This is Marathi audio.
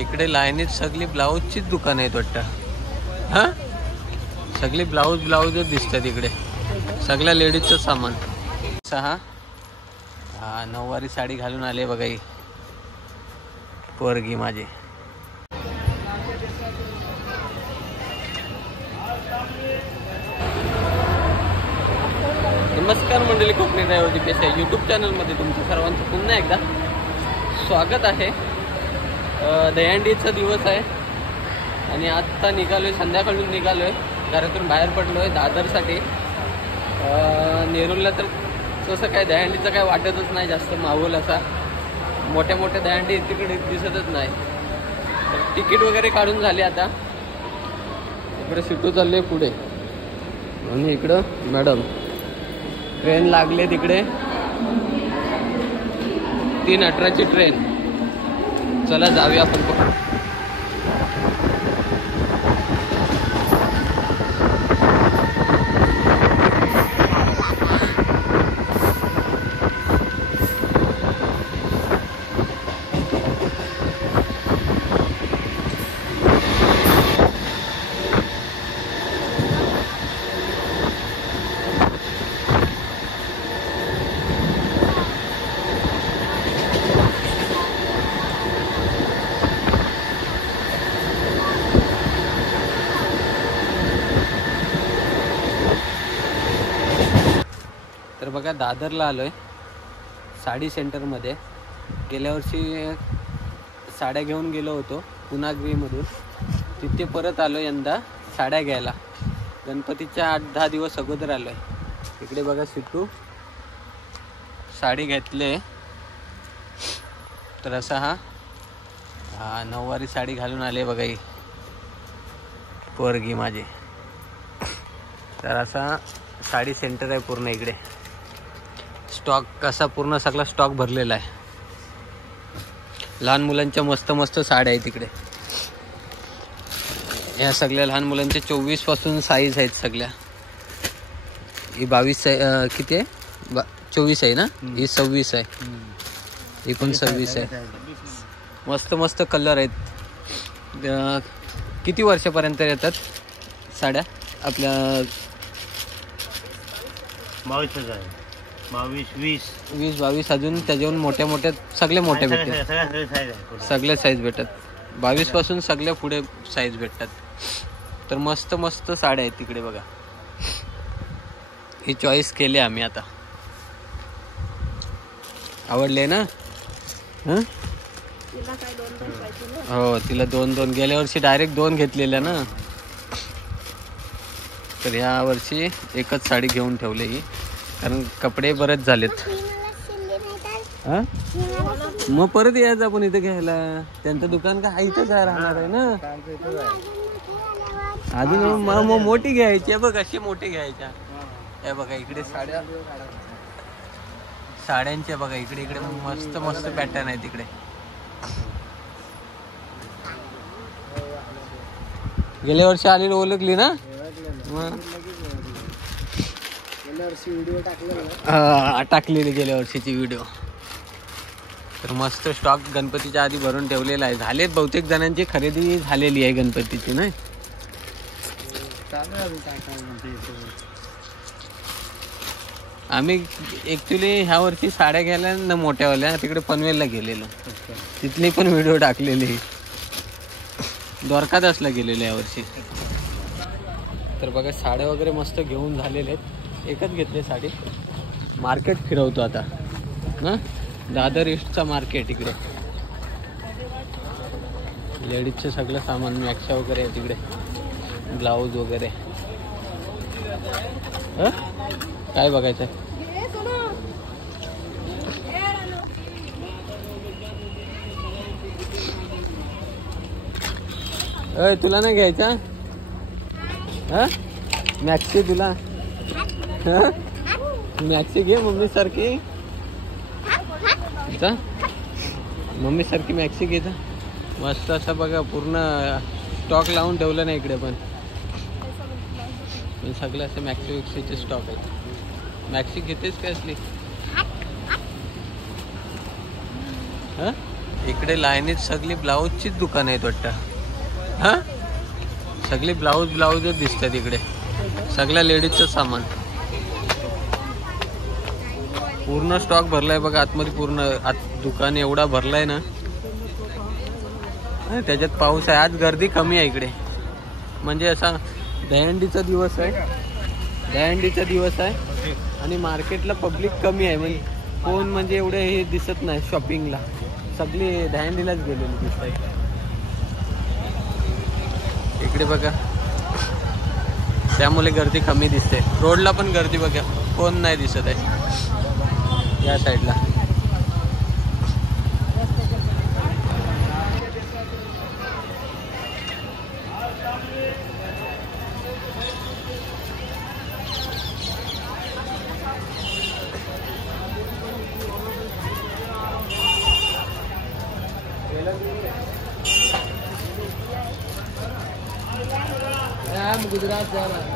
इकडे लाईनीत सगळी ब्लाऊजचीच दुकान आहेत वाटतं. हा सगळी ब्लाऊजच दिसतात इकडे. सगळ्या लेडीजचं सामान. हा नऊवारी साडी घालून आले बघा ही पोरगी माझी. नमस्कार मंडळी, कोकणी ड्रायव्हर दीपेश आहे यूट्यूब चॅनलमध्ये तुमचं सर्वांचं पुन्हा एकदा स्वागत आहे. दहीहंडीचा दिवस आहे आणि आत्ता निघालोय, संध्याकाळून निघालोय, घरातून बाहेर पडलोय दादरसाठी. नेरूरला तर तसं काय दहीहंडीचं काय वाटतच नाही जास्त माहोल असा. मोठ्या दहीहंडी तिकडे दिसतच नाही. तर तिकीट वगैरे काढून झाले. आता इकडे सिटू चालले पुढे आणि इकडं मॅडम ट्रेन लागले तिकडे 3:18ची ट्रेन. चला जाऊया आपण. तर बघा दादरला आलोय साडी सेंटरमध्ये. गेल्या वर्षी साड्या घेऊन गेलो होतो पुनागरीमधून, तिथे परत आलो यंदा साड्या घ्यायला. गणपतीच्या 8-10 दिवस अगोदर आलोय. इकडे बघा सिटू साडी घेतले. तर असा हा नऊवारी साडी घालून आले बघा ही पोरगी माझी. तर असा साडी सेंटर आहे पूर्ण. इकडे स्टॉक कसा पूर्ण सगळा स्टॉक भरलेला आहे. लहान मुलांच्या मस्त साड्या आहेत तिकडे. या सगळ्या लहान मुलांच्या 24 पासून साईज आहेत सगळ्या. ही 22 किती आहे? 24 आहे ना? ही 26 आहे. ही पण 26 आहे. मस्त कलर आहेत. किती वर्षापर्यंत येतात साड्या आपल्या? 22 अजून त्याच्याहून मोठ्या सगळे मोठे भेटतात. सगळे साईज भेटतात. 22 पासून सगळ्या पुढे साईज भेटतात. तर मस्त साड्या आहेत तिकडे बघा. ही चॉईस केली आम्ही आता. आवडले ना? हो, तिला 2 गेल्या वर्षी डायरेक्ट 2 घेतलेल्या ना. तर ह्या वर्षी एकच साडी घेऊन ठेवली ही, कारण कपडे बरेच झालेत. मग परत यायचं आपण इथे घ्यायला. त्यांचं दुकान का इथंच राहणार आहे ना अजून. मग मोठी घ्यायची बघ, अशी मोठी घ्यायच्या. हे बघा इकडे साड्यांच्या बघा इकडे मस्त पॅटर्न आहे तिकडे. गेल्या वर्षी आलेली ओळखली ना? टाकलेली गेल्या वर्षीची व्हिडिओ. तर मस्त स्टॉक गणपतीच्या आधी भरून ठेवलेला आहे. झालेत बहुतेक जणांची खरेदी झालेली आहे गणपतीची नाही. आम्ही ऍक्च्युली ह्या वर्षी साड्या घ्यायला ना मोठ्यावाल्या तिकडे पनवेलला गेलेलो. तिथली पण व्हिडिओ टाकलेली. द्वारकादासला गेलेलो यावर्षी. तर बघा साड्या वगैरे मस्त घेऊन झालेले आहेत. एकच घेतली साडी. मार्केट फिरवतो आता ना. दादर ईस्टचा मार्केट इकडे. लेडीजचं सगळं सामान मॅक्सा वगैरे आहे तिकडे. ब्लाऊज वगैरे. काय बघायचं? तुला नाही घ्यायचा? मॅक्सी तुला? मॅक्सी घे मम्मी सारखी. मम्मी सारखी मॅक्सी घे. मस्त असं बघा पूर्ण स्टॉक लावून ठेवलं नाही इकडे पण सगळं असं मॅक्सी स्टॉक आहे. मॅक्सी घेतेस काय असली? इकडे लाईनीत सगळी ब्लाऊजचीच दुकान आहेत वाटतं. हा सगळी ब्लाऊजच दिसतात इकडे. सगळ्या लेडीजचं सामान पूर्ण स्टॉक भरलाय बघा आतमध्ये. पूर्ण दुकान एवढा भरलाय ना. त्याच्यात पाऊस आहे. आज गर्दी कमी आहे इकडे. म्हणजे असा दहीहंडीचा दिवस आहे आणि मार्केटला पब्लिक कमी आहे. म्हणजे कोण म्हणजे एवढे हे दिसत नाही शॉपिंगला. सगळी दहीहंडीलाच गेलेली दिसत आहे. इकडे बघा त्यामुळे गर्दी कमी दिसते. रोडला पण गर्दी बघा कोण नाही दिसत आहे या साईडला. गुजरात जा रहा है.